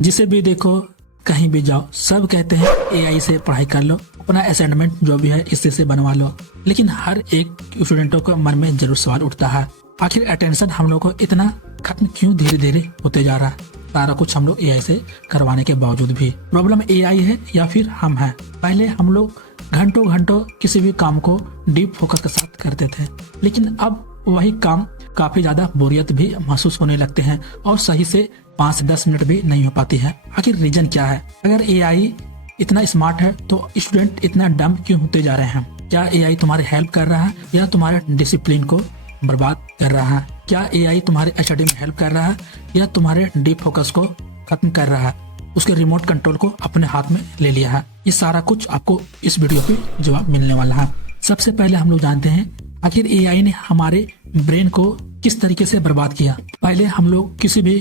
जिसे भी देखो कहीं भी जाओ सब कहते हैं एआई से पढ़ाई कर लो, अपना असाइनमेंट जो भी है इससे से बनवा लो। लेकिन हर एक स्टूडेंटों के मन में जरूर सवाल उठता है, आखिर अटेंशन हम लोग को इतना खत्म क्यों धीरे धीरे होते जा रहा है। सारा कुछ हम लोग एआई से करवाने के बावजूद भी प्रॉब्लम एआई है या फिर हम हैं। पहले हम लोग घंटों घंटों किसी भी काम को डीप फोकस के साथ करते थे, लेकिन अब वही काम काफी ज्यादा बोरियत भी महसूस होने लगते हैं और सही से 5 से 10 मिनट भी नहीं हो पाती है। आखिर रीजन क्या है? अगर एआई इतना स्मार्ट है तो स्टूडेंट इतना डम क्यों होते जा रहे हैं? क्या एआई तुम्हारी हेल्प कर रहा है या तुम्हारे डिसिप्लिन को बर्बाद कर रहा है? क्या एआई तुम्हारे स्टडी में हेल्प कर रहा है या तुम्हारे डीप फोकस को खत्म कर रहा है, उसके रिमोट कंट्रोल को अपने हाथ में ले लिया है? ये सारा कुछ आपको इस वीडियो पे जवाब मिलने वाला है। सबसे पहले हम लोग जानते हैं आखिर एआई ने हमारे ब्रेन को किस तरीके से बर्बाद किया। पहले हम लोग किसी भी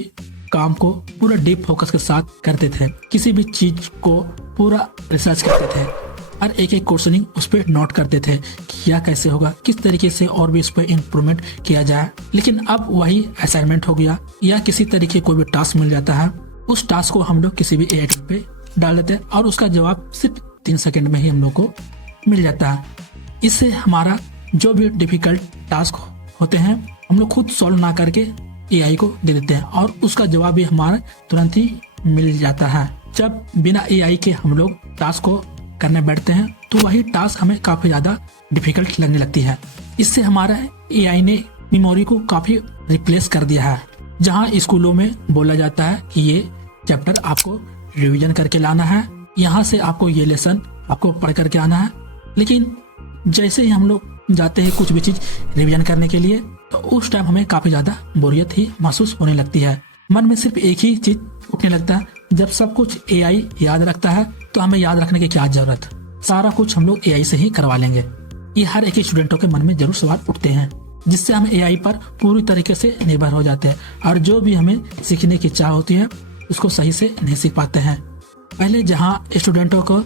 काम को पूरा डीप फोकस के साथ करते थे, किसी भी चीज को पूरा रिसर्च करते थे, हर एक क्वेश्चनिंग उस पर नोट करते थे कि यह कैसे होगा, किस तरीके से और भी इस पर इम्प्रूवमेंट किया जाए। लेकिन अब वही असाइनमेंट हो गया या किसी तरीके कोई भी टास्क मिल जाता है, उस टास्क को हम लोग किसी भी एआई पे डाल देते हैं और उसका जवाब सिर्फ 3 सेकंड में ही हम लोग को मिल जाता है। इससे हमारा जो भी डिफिकल्ट टास्क होते हैं हम लोग खुद सॉल्व ना करके एआई को दे देते हैं और उसका जवाब भी हमारा तुरंत ही मिल जाता है। जब बिना एआई के हम लोग टास्क को करने बैठते हैं तो वही टास्क हमें काफी ज्यादा डिफिकल्ट लगने लगती है। इससे हमारा एआई ने मेमोरी को काफी रिप्लेस कर दिया है। जहाँ स्कूलों में बोला जाता है कि ये चैप्टर आपको रिवीजन करके लाना है, यहाँ से आपको ये लेसन आपको पढ़ करके आना है, लेकिन जैसे ही हम लोग जाते हैं कुछ भी चीज रिवीजन करने के लिए तो उस टाइम हमें काफी ज्यादा बोरियत ही महसूस होने लगती है। मन में सिर्फ एक ही चीज उठने लगता है, जब सब कुछ एआई याद रखता है तो हमें याद रखने की क्या जरूरत, सारा कुछ हम लोग एआई से ही करवा लेंगे। ये हर एक स्टूडेंटों के मन में जरूर सवाल उठते हैं, जिससे हम एआई पर पूरी तरीके से निर्भर हो जाते हैं और जो भी हमें सीखने की चाह होती है उसको सही से नहीं सीख पाते हैं। पहले जहाँ स्टूडेंटों को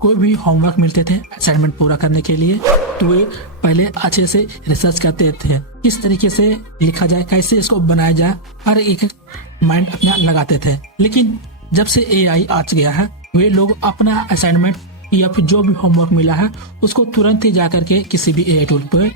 कोई भी होमवर्क मिलते थे असाइनमेंट पूरा करने के लिए तो वे पहले अच्छे से रिसर्च करते थे, किस तरीके से लिखा जाए, कैसे इसको बनाया जाए, हर एक माइंड अपना लगाते थे। लेकिन जब से एआई आ गया है वे लोग अपना असाइनमेंट या फिर जो भी होमवर्क मिला है उसको तुरंत ही जाकर के किसी भी एआई टूल पर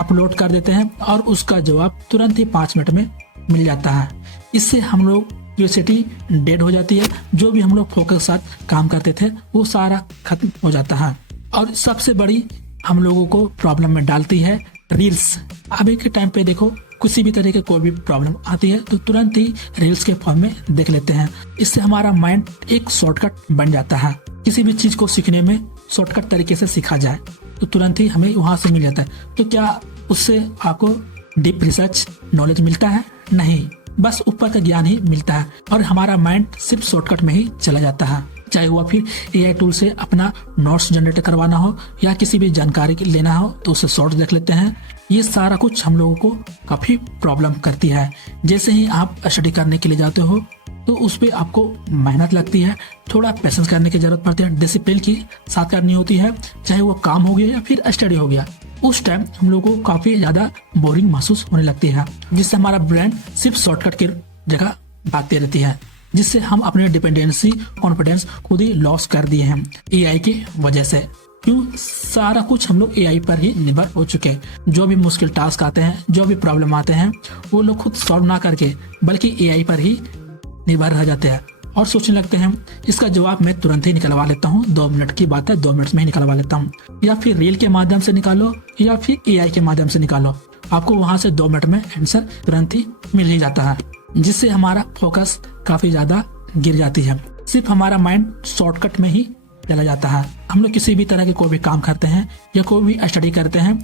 अपलोड कर देते हैं और उसका जवाब तुरंत ही 5 मिनट में मिल जाता है। इससे हम लोग क्यूरियोसिटी डेड हो जाती है, जो भी हम लोग फोकस के साथ काम करते थे वो सारा खत्म हो जाता है। और सबसे बड़ी हम लोगों को प्रॉब्लम में डालती है रील्स। अभी के टाइम पे देखो किसी भी तरह की कोई भी प्रॉब्लम आती है तो तुरंत ही रील्स के फॉर्म में देख लेते हैं। इससे हमारा माइंड एक शॉर्टकट बन जाता है। किसी भी चीज को सीखने में शॉर्टकट तरीके से सीखा जाए तो तुरंत ही हमें वहां से मिल जाता है। तो क्या उससे आपको डीप रिसर्च नॉलेज मिलता है? नहीं, बस ऊपर का ज्ञान ही मिलता है और हमारा माइंड सिर्फ शॉर्टकट में ही चला जाता है। चाहे वह फिर एआई टूल से अपना नोट्स जनरेट करवाना हो या किसी भी जानकारी लेना हो तो उससे शॉर्ट्स देख लेते हैं। ये सारा कुछ हम लोगों को काफी प्रॉब्लम करती है। जैसे ही आप स्टडी करने के लिए जाते हो तो उस पर आपको मेहनत लगती है, थोड़ा पेशेंस करने की जरूरत पड़ती है, डिसिप्लिन की साथ करनी होती है, चाहे वो काम हो गया या फिर स्टडी हो गया। उस टाइम हम लोगों को काफी ज्यादा बोरिंग महसूस होने लगती है, जिससे हमारा ब्रेन सिर्फ शॉर्टकट की जगह भागती रहती है, जिससे हम अपने डिपेंडेंसी कॉन्फिडेंस खुद ही लॉस कर दिए हैं एआई की वजह से। क्यों? सारा कुछ हम लोग एआई पर ही निर्भर हो चुके हैं। जो भी मुश्किल टास्क आते हैं, जो भी प्रॉब्लम आते हैं वो लोग खुद सॉल्व ना करके बल्कि एआई पर ही निर्भर रह जाते हैं और सोचने लगते हैं इसका जवाब मैं तुरंत ही निकलवा लेता हूँ, 2 मिनट की बात है 2 मिनट में ही निकलवा लेता हूँ। या फिर रील के माध्यम से निकालो या फिर एआई के माध्यम से निकालो, आपको वहां से 2 मिनट में आंसर तुरंत ही मिल ही जाता है, जिससे हमारा फोकस काफी ज्यादा गिर जाती है। सिर्फ हमारा माइंड शॉर्टकट में ही चला जाता है। हम लोग किसी भी तरह के कोई भी काम करते हैं या कोई भी स्टडी करते हैं,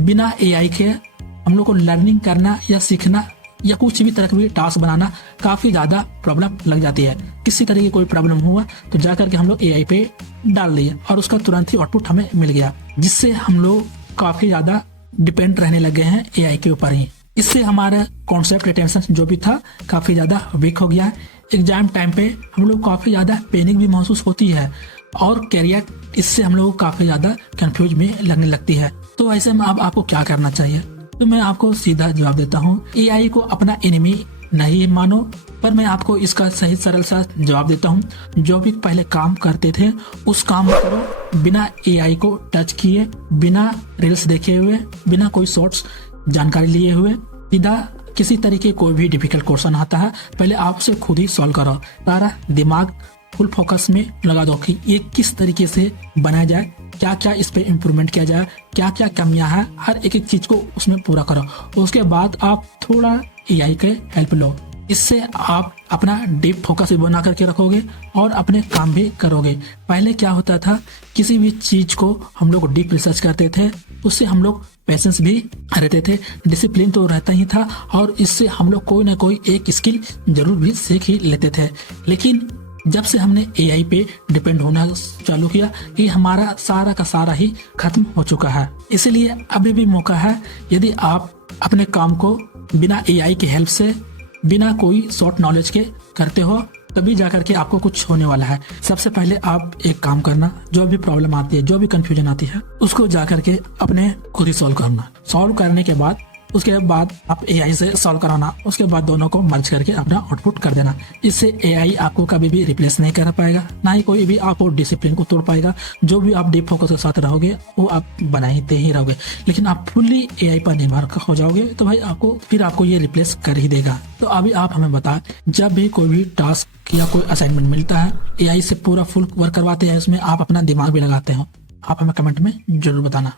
बिना एआई के हम लोग को लर्निंग करना या सीखना या कुछ भी तरह का भी टास्क बनाना काफी ज्यादा प्रॉब्लम लग जाती है। किसी तरह की कोई प्रॉब्लम हुआ तो जाकर के हम लोग एआई पे डाल दिए और उसका तुरंत ही आउटपुट हमें मिल गया, जिससे हम लोग काफी ज्यादा डिपेंड रहने लगे हैं एआई के ऊपर ही। इससे हमारा कॉन्सेप्ट रिटेंशन जो भी था काफी ज्यादा वीक हो गया है। एग्जाम टाइम पे हम लोग काफी ज्यादा पैनिक भी महसूस होती है और कैरियर इससे हम लोग काफी ज्यादा कंफ्यूज भी लगने लगती है। तो ऐसे में अब आपको क्या करना चाहिए? तो मैं आपको सीधा जवाब देता हूँ, एआई को अपना एनिमी नहीं मानो, पर मैं आपको इसका सही सरल सा जवाब देता हूँ। जो भी पहले काम करते थे उस काम को करो बिना एआई को टच किए, बिना रील्स देखे हुए, बिना कोई शॉर्ट्स जानकारी लिए हुए। सीधा किसी तरीके कोई भी डिफिकल्ट क्वेश्चन आता है, पहले आप उसे खुद ही सॉल्व करो। सारा दिमाग फुल फोकस में लगा दो कि ये किस तरीके से बनाया जाए, क्या क्या इस पे इम्प्रूवमेंट किया जाए, क्या क्या कमियां हैं, हर एक एक चीज को उसमें पूरा करो। उसके बाद आप थोड़ा एआई के हेल्प लो। इससे आप अपना डीप फोकस भी बना करके रखोगे और अपने काम भी करोगे। पहले क्या होता था, किसी भी चीज को हम लोग डीप रिसर्च करते थे, उससे हम लोग पेशेंस भी रहते थे, डिसिप्लिन तो रहता ही था, और इससे हम लोग कोई ना कोई एक स्किल जरूर भी सीख ही लेते थे। लेकिन जब से हमने एआई पे डिपेंड होना चालू किया, ये हमारा सारा का सारा ही खत्म हो चुका है। इसलिए अभी भी मौका है, यदि आप अपने काम को बिना एआई की हेल्प से, बिना कोई शॉर्ट नॉलेज के करते हो, तभी जाकर के आपको कुछ होने वाला है। सबसे पहले आप एक काम करना, जो भी प्रॉब्लम आती है, जो भी कंफ्यूजन आती है, उसको जाकर के अपने खुद ही सॉल्व करना। सॉल्व करने के बाद उसके बाद आप एआई से सॉल्व कराना, उसके बाद दोनों को मर्ज करके अपना आउटपुट कर देना। इससे एआई आपको कभी भी रिप्लेस नहीं कर पाएगा, ना ही कोई भी आपको डिसिप्लिन को तोड़ पाएगा। जो भी आप डीप फोकस के साथ रहोगे वो आप बनाते ही रहोगे। लेकिन आप फुल्ली एआई पर निर्भर हो जाओगे तो भाई आपको ये रिप्लेस कर ही देगा। तो अभी आप हमें बताएं, जब भी कोई भी टास्क या कोई असाइनमेंट मिलता है, एआई से पूरा फुल वर्क करवाते हैं, इसमें आप अपना दिमाग भी लगाते हो? आप हमें कमेंट में जरूर बताना।